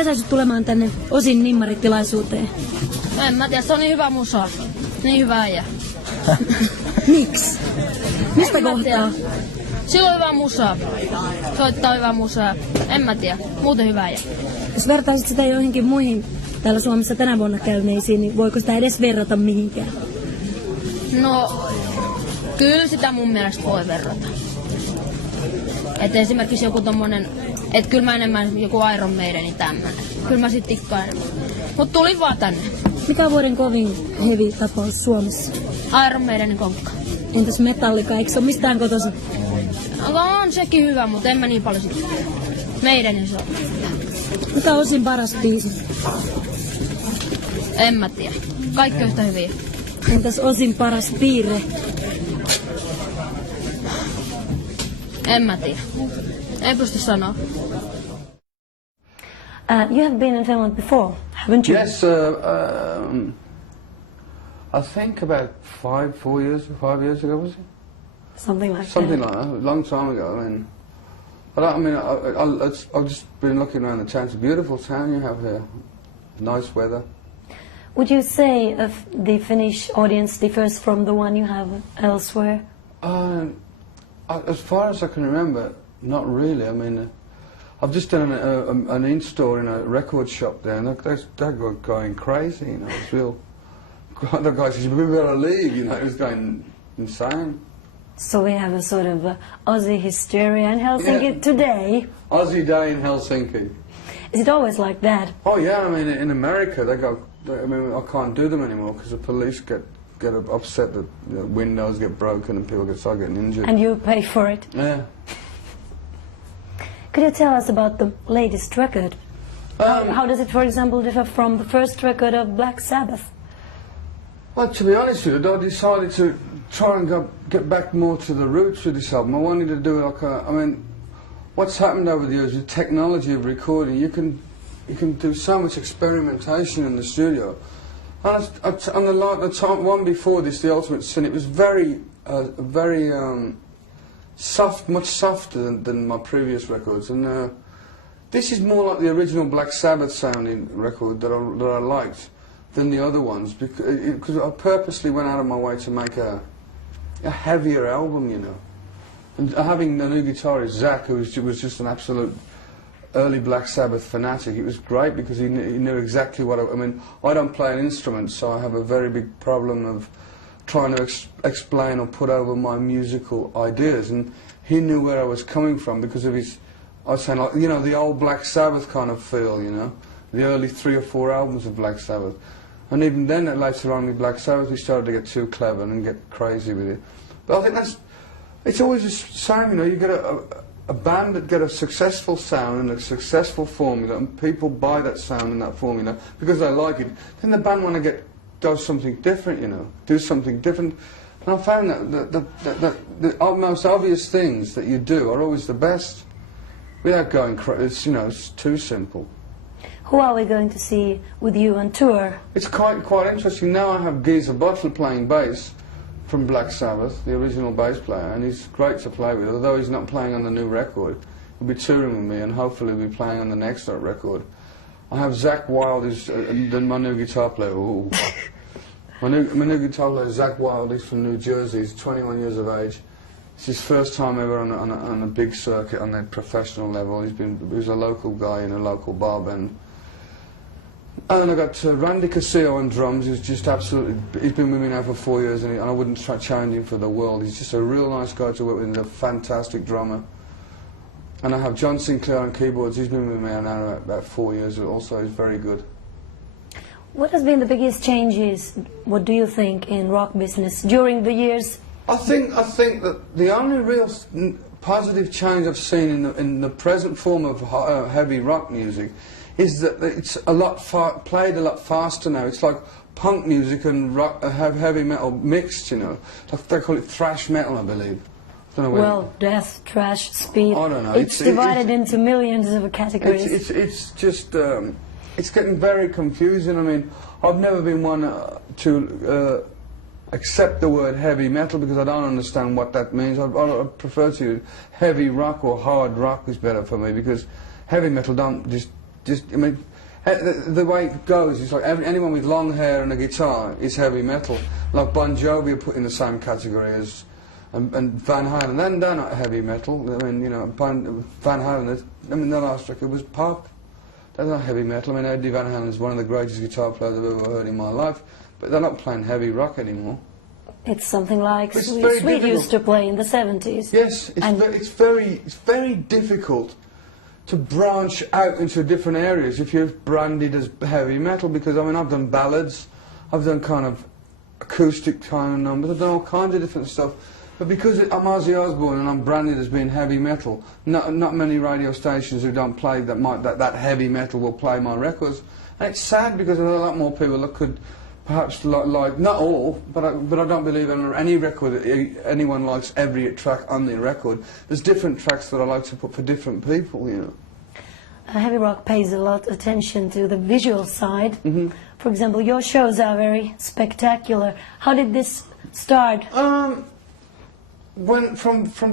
Mikä sai sut tulemaan tänne Ozzyn nimmaritilaisuuteen? En mä tiedä, se on niin hyvä musa. Niin hyvä äijä. Miksi? Mistä kohtaa? Sillä on hyvä musa. Soittaa hyvää musaa. En mä tiedä. Muuten hyvä äijä. Jos vertaisit sitä joihinkin muihin täällä Suomessa tänä vuonna käyneisiin, niin voiko sitä edes verrata mihinkään? No, kyllä sitä mun mielestä voi verrata. Et esimerkiksi joku tommonen, et kyllä mä enemmän joku Iron Maideni tämmönen. Kyllä mä sit tikkaan enemmän. Mut tulin vaan tänne. Mikä on vuoden kovin heavy tapaus Suomessa? Iron Maidenin konkka. Entäs Metallica, eikö se ole mistään kotoisin? On sekin hyvä, mutta en mä niin paljon sit. Maidenin se on. Mikä on Ozzyn paras biisi? En mä tiedä. Kaikki yhtä hyviä. Entäs Ozzyn paras piirre? En mä tiedä. En pysty sanoa. You have been in Finland before, haven't you? Yes, I think about 5 years ago, was it? Something like Something that. like that, a long time ago. I've just been looking around the town. It's a beautiful town you have here. Nice weather. Would you say if the Finnish audience differs from the one you have elsewhere? As far as I can remember, not really. I mean, I've just done an in-store in a record shop there, and they're going crazy, you know. It's real. The guy says, "We better leave," you know. It was going insane. So we have a sort of Ozzy hysteria in Helsinki today. Ozzy Day in Helsinki. Is it always like that? Oh yeah, I mean in America I can't do them anymore because the police get upset that windows get broken and people start getting injured. And you pay for it? Yeah. Could you tell us about the latest record? How does it, for example, differ from the first record of Black Sabbath? Well, to be honest with you, I decided to try and get back more to the roots with this album. I wanted to do like what's happened over the years with technology of recording, you can do so much experimentation in the studio. And on the time one before this, The Ultimate Sin, it was very soft, much softer than my previous records. And this is more like the original Black Sabbath sounding record that I liked than the other ones, because I purposely went out of my way to make a heavier album, you know. And having the new guitarist Zach, who was just an absolute early Black Sabbath fanatic, it was great because he knew exactly what I mean. I don't play an instrument, so I have a very big problem of trying to explain or put over my musical ideas, and he knew where I was coming from because of his, I was saying, like, you know, the old Black Sabbath kind of feel, you know, the early 3 or 4 albums of Black Sabbath. And even then, later on with Black Sabbath, we started to get too clever and get crazy with it. But I think it's always the same, you know, you get a band that get a successful sound and a successful formula, and people buy that sound and that formula because they like it. Then the band want to do something different, you know, do something different. And I found that the most obvious things that you do are always the best, without going crazy. You know, it's too simple. Who are we going to see with you on tour? It's quite interesting. Now I have Geezer Butler playing bass from Black Sabbath, the original bass player, and he's great to play with, although he's not playing on the new record. He'll be touring with me, and hopefully he'll be playing on the next record. I have Zach Wilde, who's my new guitar player. Ooh. my new guitar player is Zach Wilde. He's from New Jersey. He's 21 years of age. It's his first time ever on a big circuit on a professional level. He was a local guy in a local bar band. And then I got Randy Casillo on drums, who's just absolutely, he's been with me now for 4 years, and I wouldn't challenge him for the world. He's just a real nice guy to work with, and he's a fantastic drummer. And I have John Sinclair on keyboards. He's been with me now about 4 years, also he's very good. What has been the biggest changes, what do you think, in rock business during the years? I think that the only real positive change I've seen in the present form of heavy rock music is that it's played a lot faster now. It's like punk music and rock, heavy metal mixed, you know. Like they call it thrash metal, I believe. I don't know well, death, thrash, speed. I don't know. It's divided into millions of categories. It's just it's getting very confusing. I mean, I've never been one to accept the word heavy metal because I don't understand what that means. I prefer to heavy rock or hard rock is better for me because heavy metal I mean, the way it goes is like anyone with long hair and a guitar is heavy metal. Like Bon Jovi are put in the same category as and Van Halen. Then they're not heavy metal. I mean, you know, Van Halen. I mean, the last record was pop. They're not heavy metal. I mean, Eddie Van Halen is one of the greatest guitar players I've ever heard in my life. But they're not playing heavy rock anymore. It's something like It's Sweet used to play in the 70s. Yes, it's very difficult to branch out into different areas if you're branded as heavy metal, because I mean I've done ballads, I've done kind of acoustic kind of numbers, I've done all kinds of different stuff, but because I'm Ozzy Osbourne and I'm branded as being heavy metal, not many radio stations who don't play that heavy metal will play my records, and it's sad because there are a lot more people that could perhaps like not all, but I don't believe in any record anyone likes every track on the record. There's different tracks that I like to put for different people, you know. Heavy rock pays a lot of attention to the visual side. For example, your shows are very spectacular. How did this start? From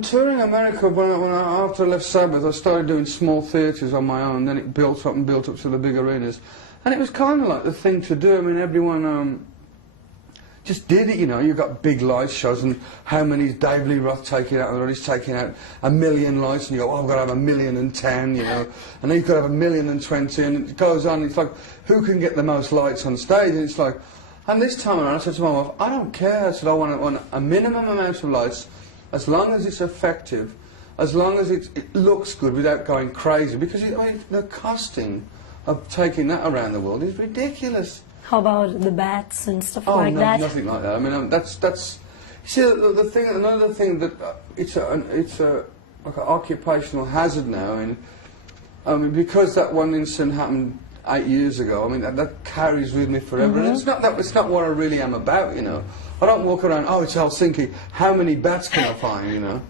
touring America, after I left Sabbath, I started doing small theatres on my own. Then it built up to the big arenas. And it was kind of like the thing to do. I mean, everyone just did it, you know. You got big light shows, and how many is Dave Lee Roth taking out? And he's taking out 1 million lights, and you go, oh, I've got to have 1,010,000, you know. And then you've got to have 1,020,000, and it goes on. It's like, who can get the most lights on stage? And it's like, and this time around, I said to my wife, I don't care. I said, I want a minimum amount of lights, as long as it's effective, as long as it looks good without going crazy, because the costing of taking that around the world is ridiculous. How about the bats and stuff like that? Nothing like that. I mean, that's. You see, the thing. Another thing that it's like an occupational hazard now. I mean, because that one incident happened 8 years ago. I mean, that carries with me forever. And it's not what I really am about. You know, I don't walk around. Oh, it's Helsinki. How many bats can I find? You know,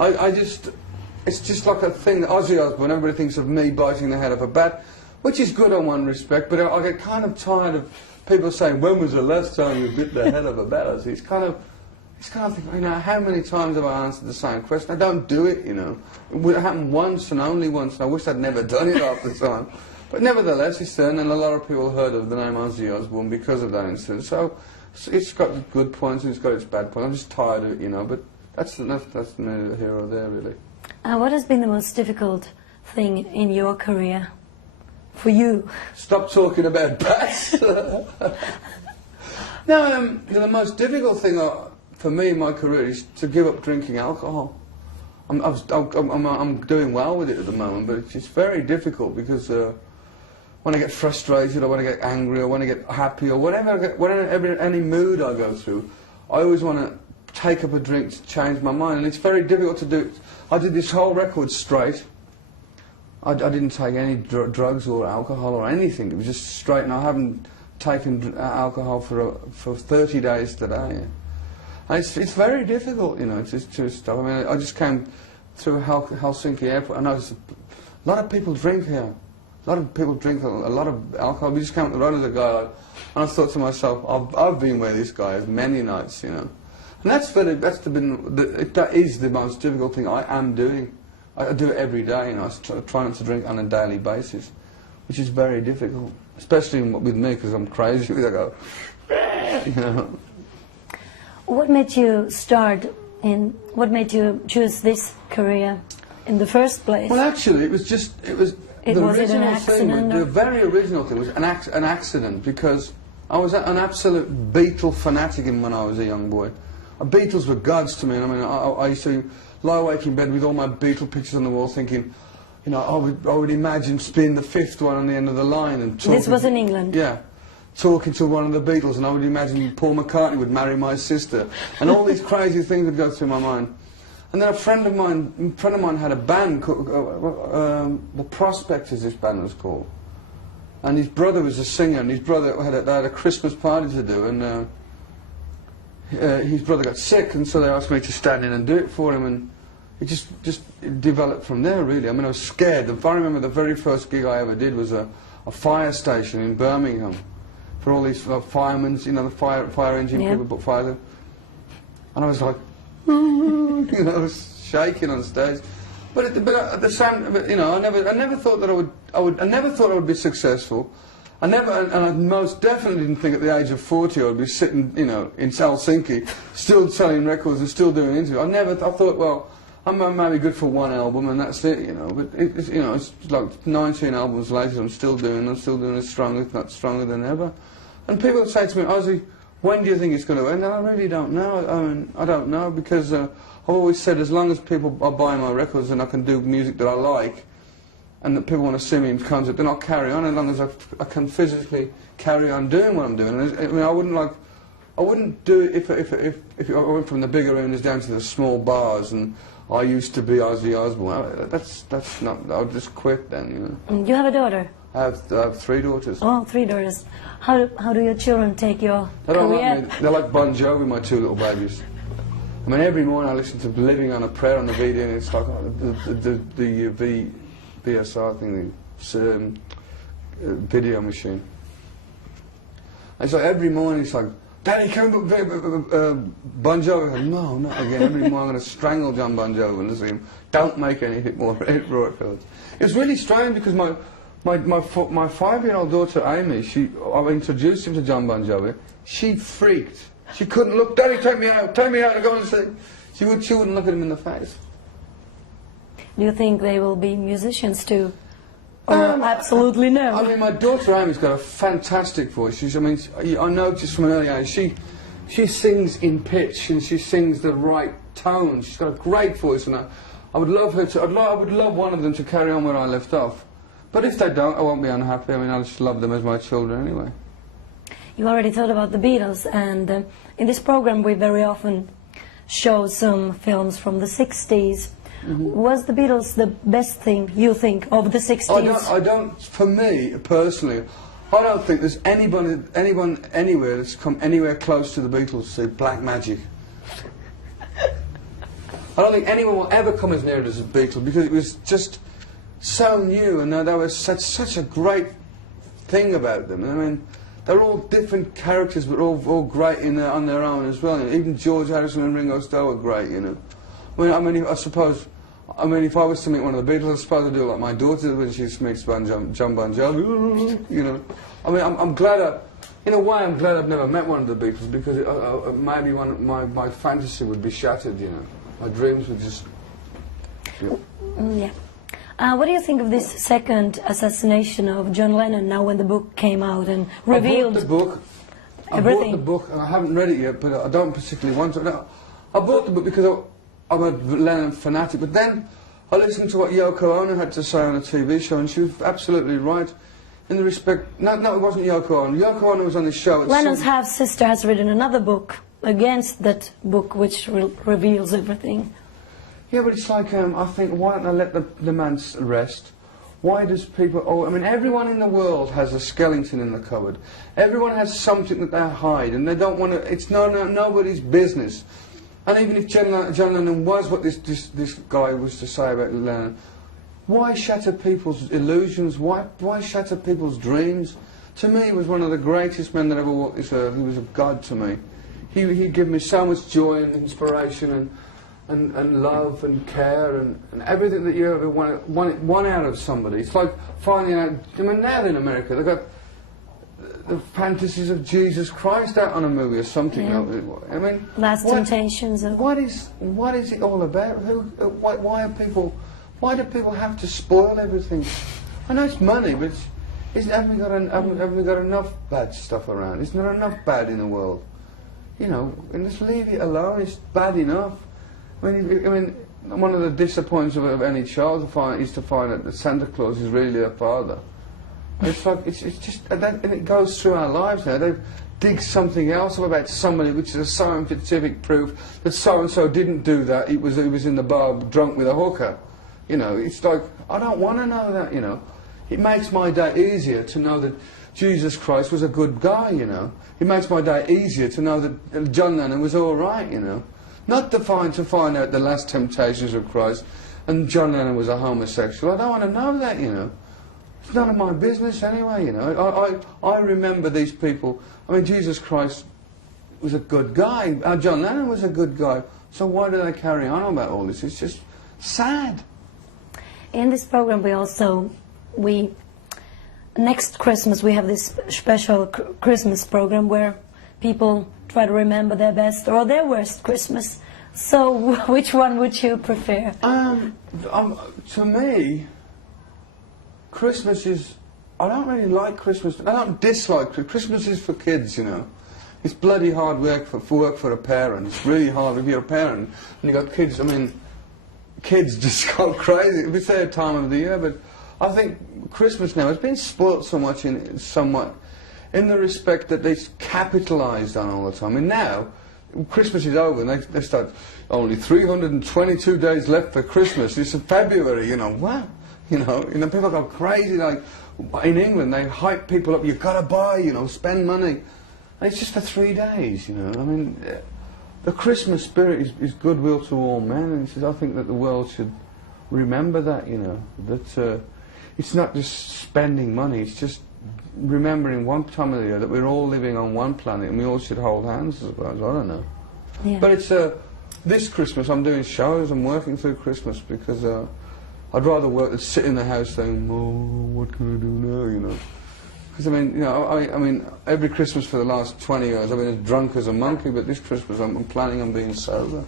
it's just like a thing that Ozzy Osbourne. Everybody thinks of me biting the head of a bat, which is good on one respect, but I get kind of tired of people saying, when was the last time you bit the head of a bat? It's kind of thinking, you know, how many times have I answered the same question? I don't do it, you know. It happened once and only once, and I wish I'd never done it half the time. But nevertheless, it's done, and a lot of people heard of the name Ozzy Osbourne because of that incident. So it's got good points and it's got its bad points. I'm just tired of it, you know, but that's neither here or there, really. What has been the most difficult thing in your career? For you? Stop talking about bats. No, the most difficult thing for me in my career is to give up drinking alcohol. I'm doing well with it at the moment, but it's very difficult because when I get frustrated, or when I get angry, or when I get happy, or whatever any mood I go through, I always want to take up a drink to change my mind, and it's very difficult to do. I did this whole record straight. I didn't take any drugs or alcohol or anything. It was just straight, and I haven't taken alcohol for 30 days today. And it's very difficult, you know, to stop. I mean, I just came through Helsinki airport, and I noticed a lot of people drink here. A lot of people drink a lot of alcohol. We just came up the road as a guy, and I thought to myself, I've been where this guy is many nights, you know. And that is the most difficult thing I am doing. I do it every day, you know. I try not to drink on a daily basis, which is very difficult, especially with me because I'm crazy. I go, you know. What made you what made you choose this career in the first place? Well, actually, it was an accident? The very original thing was an accident, because I was an absolute Beatle fanatic when I was a young boy. Beatles were gods to me. I mean, I used to lie awake in bed with all my Beatle pictures on the wall, thinking, you know, I would imagine being the fifth one on the end of the line and talking. This was in England. Yeah, talking to one of the Beatles, and I would imagine Paul McCartney would marry my sister, and all these crazy things would go through my mind. And then a friend of mine had a band called The Prospectors. This band was called, and his brother was a singer, and his brother had a Christmas party to do, and his brother got sick, and so they asked me to stand in and do it for him, and it just developed from there, really. I mean, I was scared. If I remember, the very first gig I ever did was a fire station in Birmingham for all these firemen, you know, the fire engine people put fire in. And I was like, you know, I was shaking on stage. But at the same, you know, I never thought that I never thought I would be successful. And I most definitely didn't think at the age of 40 I would be sitting, you know, in Helsinki, still selling records and still doing interviews. I thought, well, I'm maybe good for one album and that's it, you know. But you know, it's like 19 albums later, I'm still doing as strong, if not stronger than ever. And people say to me, Ozzy, when do you think it's going to end? And I really don't know. I mean, I don't know, because I've always said as long as people are buying my records and I can do music that I like, and that people want to see me in concert, then I'll carry on as long as I can physically carry on doing what I'm doing. I mean, I wouldn't do it if I went from the big arenas down to the small bars and I used to be Ozzy Osbourne. That's not. I'll just quit then, you know. You have a daughter? I have 3 daughters. Oh, 3 daughters. How do your children take your They don't career? like me. They're like Bon Jovi, my 2 little babies. I mean, every morning I listen to Living on a Prayer on the video, and it's like the VSR thing, the video machine. It's like every morning it's like, Daddy, can we put Bon Jovi? Like, no, not again. Every morning I'm going to strangle John Bon Jovi and say, don't make any more hit records. It's really strange because my 5-year-old daughter Amy, I introduced him to John Bon Jovi. She freaked. She couldn't look. Daddy, take me out and go and sing. She wouldn't look at him in the face. Do you think they will be musicians too? Or absolutely no? I mean, my daughter Amy's got a fantastic voice. I noticed from an early age, she sings in pitch and she sings the right tone. She's got a great voice, and I would love her to. I would love one of them to carry on where I left off. But if they don't, I won't be unhappy. I mean, I just love them as my children anyway. You already thought about the Beatles, and in this program we very often show some films from the 60s. Was the Beatles the best thing, you think, of the 60s? I don't, for me, personally, I don't think there's anyone anywhere that's come anywhere close to the Beatles to Black Magic. I don't think anyone will ever come as near it as the Beatles, because it was just so new, and there was such a great thing about them. I mean, they're all different characters, but all great on their own as well. Even George Harrison and Ringo Starr were great, you know. I mean, if I was to meet one of the Beatles, I suppose I'd do like my daughter when she meets John Bon Jovi, you know. I mean, I'm glad, in a way, I'm glad I've never met one of the Beatles, because maybe my fantasy would be shattered, you know. My dreams would just... Yeah. What do you think of this second assassination of John Lennon now when the book came out and revealed everything? I bought the book, and I haven't read it yet, but I don't particularly want to. No, I bought the book because I'm a Lennon fanatic, but then I listened to what Yoko Ono had to say on a TV show, and she was absolutely right in the respect... No, it wasn't Yoko Ono. Yoko Ono was on the show... Lennon's half-sister has written another book against that book, which reveals everything. Yeah, but it's like, I think, why don't I let the man rest? Why does people... Oh, I mean, everyone in the world has a skeleton in the cupboard. Everyone has something that they hide, and they don't want to... It's nobody's business. And even if John Lennon was what this guy was to say about Lennon, why shatter people's illusions? Why shatter people's dreams? To me, he was one of the greatest men that ever walked this earth. He was a god to me. He gave me so much joy and inspiration and love and care and everything that you ever want out of somebody. It's like finding out... I mean, now in America, they've got the fantasies of Jesus Christ out on a movie or something. Yeah. I mean, Last Temptations of... What is it all about? Why do people have to spoil everything? I know it's money, but haven't we got enough bad stuff around? Isn't there enough bad in the world? You know, and just leave it alone. It's bad enough. I mean, one of the disappointments of any child is to find out that Santa Claus is really their father. It's like, it's just, and it goes through our lives now. They dig something else up about somebody, which is a scientific proof that so-and-so didn't do that. He was in the bar drunk with a hooker. You know, it's like, I don't want to know that, you know. It makes my day easier to know that Jesus Christ was a good guy, you know. It makes my day easier to know that John Lennon was all right, you know. Not to find out the last temptations of Christ and John Lennon was a homosexual. I don't want to know that, you know. It's none of my business anyway, you know. I remember these people. I mean, Jesus Christ was a good guy. John Lennon was a good guy. So why do they carry on about all this? It's just sad. in this program next Christmas we have this special Christmas program where people try to remember their best or their worst Christmas. So which one would you prefer? To me, Christmas is... I don't really like Christmas. I don't dislike Christmas. Christmas is for kids, you know. It's bloody hard work for a parent. It's really hard if you're a parent and you've got kids. I mean, kids just go crazy. It's their time of the year, but I think Christmas now has been spoilt so much somewhat in the respect that they've capitalised on all the time. And now, Christmas is over and they start, only 322 days left for Christmas. It's in February, you know. Wow. You know, people go crazy, like, in England, they hype people up, you've got to buy, you know, spend money. And it's just for 3 days, you know. I mean, the Christmas spirit is goodwill to all men, and I think that the world should remember that, you know, that it's not just spending money, it's just remembering one time of the year that we're all living on one planet and we all should hold hands, I suppose. I don't know. Yeah. But it's, this Christmas I'm doing shows, I'm working through Christmas because I'd rather work than sit in the house saying, oh, what can I do now, you know. Because, I mean, you know, I mean, every Christmas for the last 20 years I've been as drunk as a monkey, but this Christmas I'm planning on being sober.